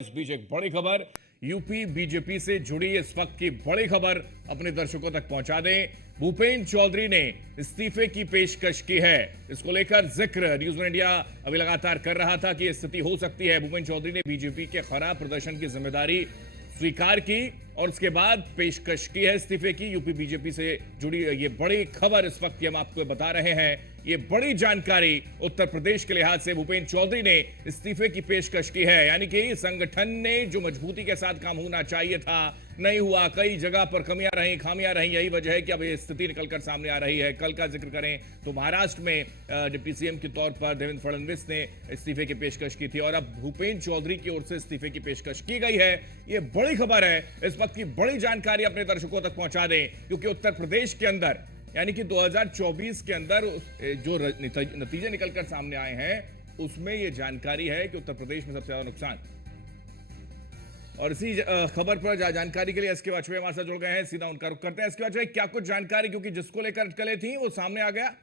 इस बीच एक बड़ी खबर यूपी बीजेपी से जुड़ी इस वक्त की बड़ी खबर अपने दर्शकों तक पहुंचा दें। भूपेंद्र चौधरी ने इस्तीफे की पेशकश की है। इसको लेकर जिक्र न्यूज़ इंडिया अभी लगातार कर रहा था कि स्थिति हो सकती है। भूपेंद्र चौधरी ने बीजेपी के खराब प्रदर्शन की जिम्मेदारी स्वीकार की और उसके बाद पेशकश की है इस्तीफे की। यूपी बीजेपी से जुड़ी ये बड़ी खबर इस वक्त की हम आपको बता रहे हैं। ये बड़ी जानकारी उत्तर प्रदेश के लिहाज से भूपेंद्र चौधरी ने इस्तीफे की पेशकश की है, यानी कि संगठन ने जो मजबूती के साथ काम होना चाहिए था नहीं हुआ। कई जगह पर कमियां रही, खामियां रही। यही वजह है कि अब ये स्थिति निकलकर सामने आ रही है। कल का जिक्र करें तो महाराष्ट्र में डिप्टी सीएम के तौर पर देवेंद्र फडणवीस ने इस्तीफे की पेशकश की थी और अब भूपेंद्र चौधरी की ओर से इस्तीफे की पेशकश की गई है। ये बड़ी खबर है, इस वक्त की बड़ी जानकारी अपने दर्शकों तक पहुंचा दें, क्योंकि उत्तर प्रदेश के अंदर यानी कि 2024 के अंदर जो नतीजे निकलकर सामने आए हैं उसमें यह जानकारी है कि उत्तर प्रदेश में सबसे ज्यादा नुकसान। और इसी खबर पर जानकारी के लिए एसके वाजपेयी हमारे साथ जुड़ गए हैं, सीधा उनका रुख करते हैं। एसके वाजपेयी, क्या कुछ जानकारी, क्योंकि जिसको लेकर अटकलें थी वो सामने आ गया?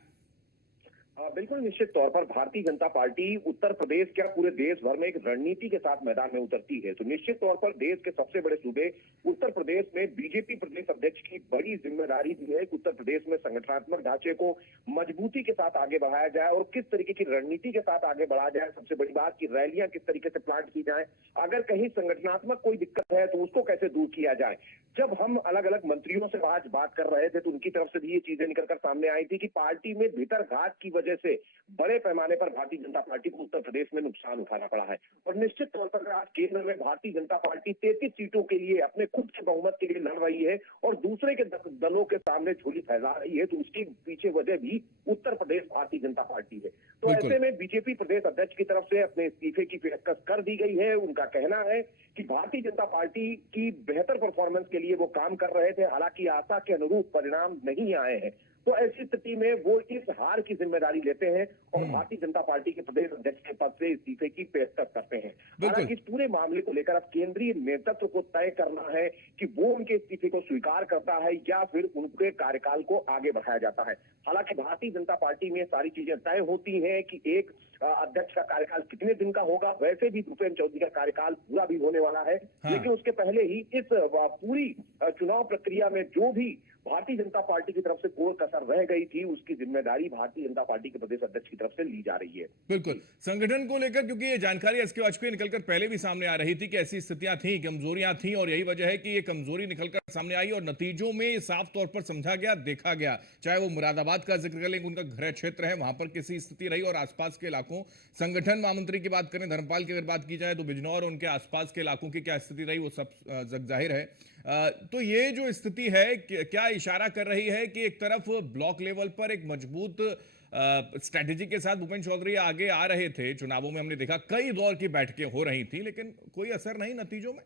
बिल्कुल निश्चित तौर पर भारतीय जनता पार्टी उत्तर प्रदेश क्या पूरे देश भर में एक रणनीति के साथ मैदान में उतरती है। तो निश्चित तौर पर देश के सबसे बड़े सूबे उत्तर प्रदेश में बीजेपी प्रदेश अध्यक्ष की बड़ी जिम्मेदारी भी है कि उत्तर प्रदेश में संगठनात्मक ढांचे को मजबूती के साथ आगे बढ़ाया जाए और किस तरीके की रणनीति के साथ आगे बढ़ाया जाए। सबसे बड़ी बात की रैलियां किस तरीके से प्लान की जाए, अगर कहीं संगठनात्मक कोई दिक्कत है तो उसको कैसे दूर किया जाए। जब हम अलग अलग मंत्रियों से आज बात कर रहे थे तो उनकी तरफ से भी ये चीजें निकलकर सामने आई थी कि पार्टी में भीतर घात की वजह से बड़े पैमाने पर भारतीय जनता पार्टी को उत्तर प्रदेश में नुकसान उठाना पड़ा है। और निश्चित तौर पर आज केंद्र में भारतीय जनता पार्टी 33 सीटों के लिए अपने खुद के बहुमत के लिए लड़ रही है और दूसरे के दलों के सामने झोली फैला रही है, तो उसके पीछे वजह भी उत्तर प्रदेश भारतीय जनता पार्टी है। तो ऐसे में बीजेपी प्रदेश अध्यक्ष की तरफ से अपने इस्तीफे की पेशकश कर दी गई है। उनका कहना है कि भारतीय जनता पार्टी की बेहतर परफॉर्मेंस के लिए वो काम कर रहे थे, हालांकि आशा के अनुरूप परिणाम नहीं आए हैं। तो ऐसी स्थिति में वो इस हार की जिम्मेदारी लेते हैं और भारतीय जनता पार्टी के प्रदेश अध्यक्ष के पद से इस्तीफे की पेशकश करते हैं। हालांकि इस पूरे मामले को लेकर अब केंद्रीय नेतृत्व को तय करना है कि वो उनके इस्तीफे को स्वीकार करता है या फिर उनके कार्यकाल को आगे बढ़ाया जाता है। हालांकि भारतीय जनता पार्टी में सारी चीजें तय होती हैं कि एक अध्यक्ष का कार्यकाल कितने दिन का होगा। वैसे भी भूपेंद्र चौधरी का कार्यकाल पूरा भी होने वाला है, लेकिन उसके पहले ही इस पूरी चुनाव प्रक्रिया में जो भी भारतीय जनता पार्टी की तरफ से कोई कसर रह गई थी उसकी जिम्मेदारी भारतीय जनता पार्टी के प्रदेश अध्यक्ष की तरफ से ली जा रही है। बिल्कुल, संगठन को लेकर क्योंकि ये जानकारी एसके वाजपेयी निकलकर पहले भी सामने आ रही थी कि ऐसी स्थितियां थी, कमजोरियां थी और यही वजह है कि ये कमजोरी निकलकर सामने आई और नतीजों में साफ तौर पर समझा गया, देखा गया। चाहे वो मुरादाबाद का जिक्र कर लें, उनका गृह क्षेत्र है, वहां पर कैसी स्थिति रही और आसपास के इलाकों। संगठन महामंत्री की बात करें, धर्मपाल की अगर बात की जाए तो बिजनौर और उनके आसपास के इलाकों की क्या स्थिति रही वो सब जग जाहिर है। तो ये जो स्थिति है क्या इशारा कर रही है कि एक तरफ ब्लॉक लेवल पर एक मजबूत स्ट्रेटेजी के साथ भूपेंद्र चौधरी आगे आ रहे थे। चुनावों में हमने देखा कई दौर की बैठकें हो रही थी, लेकिन कोई असर नहीं नतीजों में।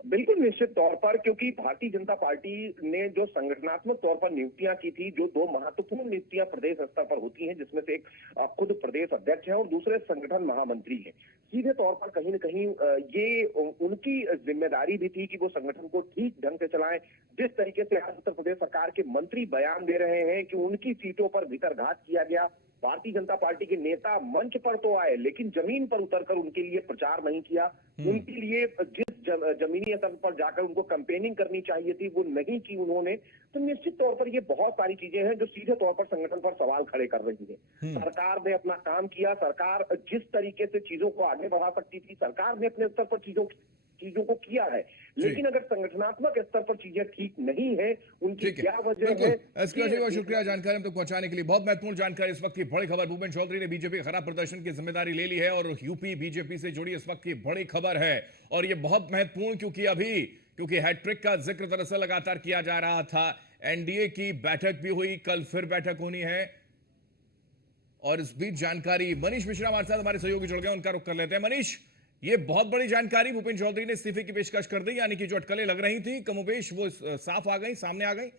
बिल्कुल निश्चित तौर पर, क्योंकि भारतीय जनता पार्टी ने जो संगठनात्मक तौर पर नियुक्तियां की थी, जो दो महत्वपूर्ण नियुक्तियां प्रदेश स्तर पर होती हैं, जिसमें से एक खुद प्रदेश अध्यक्ष है और दूसरे संगठन महामंत्री है। सीधे तौर पर कहीं न कहीं ये उनकी जिम्मेदारी भी थी कि वो संगठन को ठीक ढंग से चलाएं। जिस तरीके से आज उत्तर प्रदेश सरकार के मंत्री बयान दे रहे हैं कि उनकी सीटों पर भीतरघात किया गया, भारतीय जनता पार्टी के नेता मंच पर तो आए लेकिन जमीन पर उतरकर उनके लिए प्रचार नहीं किया। उनके लिए जिस जमीनी स्तर पर जाकर उनको कैंपेनिंग करनी चाहिए थी वो नहीं की उन्होंने। तो निश्चित तौर पर ये बहुत सारी चीजें हैं जो सीधे तौर पर संगठन पर सवाल खड़े कर रही है। सरकार ने अपना काम किया, सरकार जिस तरीके से चीजों को आगे बढ़ा सकती थी सरकार ने अपने स्तर पर चीजों को किया है, लेकिन अगर संगठनात्मक स्तर पर चीजें ठीक नहीं है, उनकी क्या वजह है। बहुत शुक्रिया जानकारी हम तक पहुंचाने के लिए। बहुत महत्वपूर्ण जानकारी इस वक्त की बड़ी खबर। भूपेंद्र चौधरी ने बीजेपी के खराब प्रदर्शन की जिम्मेदारी ले ली है और यूपी बीजेपी से जुड़ी इस वक्त की बड़ी खबर है और ये बहुत महत्वपूर्ण क्योंकि हैट्रिक का जिक्र दरअसल लगातार किया जा रहा था। एनडीए की बैठक भी हुई, कल फिर बैठक होनी है और इस बीच जानकारी मनीष मिश्रा हमारे साथ हमारे सहयोगी जुड़ गए, उनका रुख कर लेते हैं। मनीष, ये बहुत बड़ी जानकारी, भूपेंद्र चौधरी ने इस्तीफे की पेशकश कर दी, यानी कि जो अटकलें लग रही थी कमोबेश वो साफ आ गई, सामने आ गई।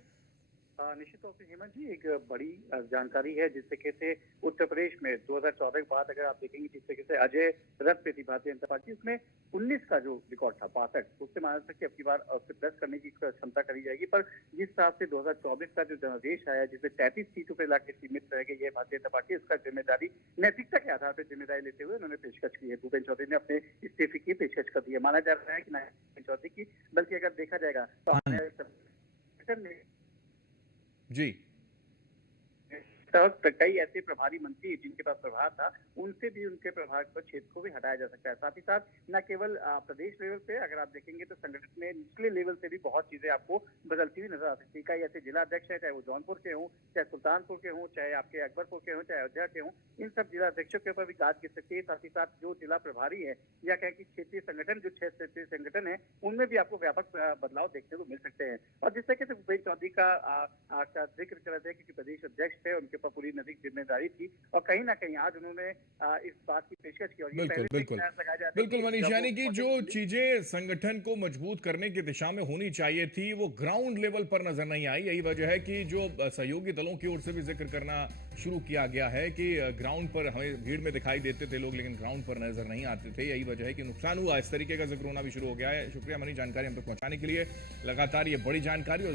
निश्चित तौर से हेमंत जी एक बड़ी जानकारी है। जिस तरीके से उत्तर प्रदेश में 2014 के बाद अगर आप देखेंगे जिस तरीके से अजय रथ पे थी भारतीय जनता पार्टी, उसमें 19 का जो रिकॉर्ड था 62, उससे माना था कि अब की बार उससे प्लस करने की क्षमता करी जाएगी। पर जिस हिसाब से 2024 का जो जनादेश आया जिसमें 33 सीटों पर लाके सीमित रह गई है भारतीय जनता पार्टी, उसका जिम्मेदारी नैतिकता के आधार पर जिम्मेदारी लेते हुए उन्होंने पेशकश की है। भूपेन्द्र चौधरी ने अपने इस्तीफे की पेशकश कर दी है। माना जा रहा है कि न भूपेन्द्र चौधरी की, बल्कि अगर देखा जाएगा तो आने वाले संगठन में जी। तहत कई ऐसे प्रभारी मंत्री जिनके पास प्रभार था, उनसे भी उनके प्रभार पर क्षेत्र को भी हटाया जा सकता है। साथ ही साथ न केवल प्रदेश लेवल पे अगर आप देखेंगे तो संगठन में निचले लेवल से भी बहुत चीजें आपको बदलती हुई नजर आ सकती है। कई ऐसे जिला अध्यक्ष है, चाहे वो जौनपुर के हों, चाहे सुल्तानपुर के हों, चाहे आपके अकबरपुर के हों, चाहे अयोध्या के हों, इन सब जिला अध्यक्षों के ऊपर भी गाज गिर सकती है। साथ ही साथ जो जिला प्रभारी है या कहें कि क्षेत्रीय संगठन, जो 6 क्षेत्रीय संगठन है, उनमें भी आपको व्यापक बदलाव देखने को मिल सकते हैं। और जिस तरीके से भूपेन्द्र चौधरी का जिक्र कर रहे थे क्योंकि प्रदेश अध्यक्ष थे, उनके ऊपर पूरी नैतिक जिम्मेदारी थी और कहीं ना कहीं आज उन्होंने इस बात की पेशकश की। और ये बिल्कुल बिल्कुल बिल्कुल मनीष, यानी कि जो चीजें संगठन को मजबूत करने की दिशा में होनी चाहिए थी वो ग्राउंड लेवल पर नजर नहीं आई। यही वजह है कि जो सहयोगी दलों की ओर से भी जिक्र करना शुरू किया गया है कि ग्राउंड पर हमें भीड़ में दिखाई देते थे लोग, लेकिन ग्राउंड पर नजर नहीं आते थे। यही वजह है कि नुकसान हुआ, इस तरीके का जिक्र होना भी शुरू हो गया है। शुक्रिया मनीष जानकारी हम तक पहुंचाने के लिए। लगातार ये बड़ी जानकारी और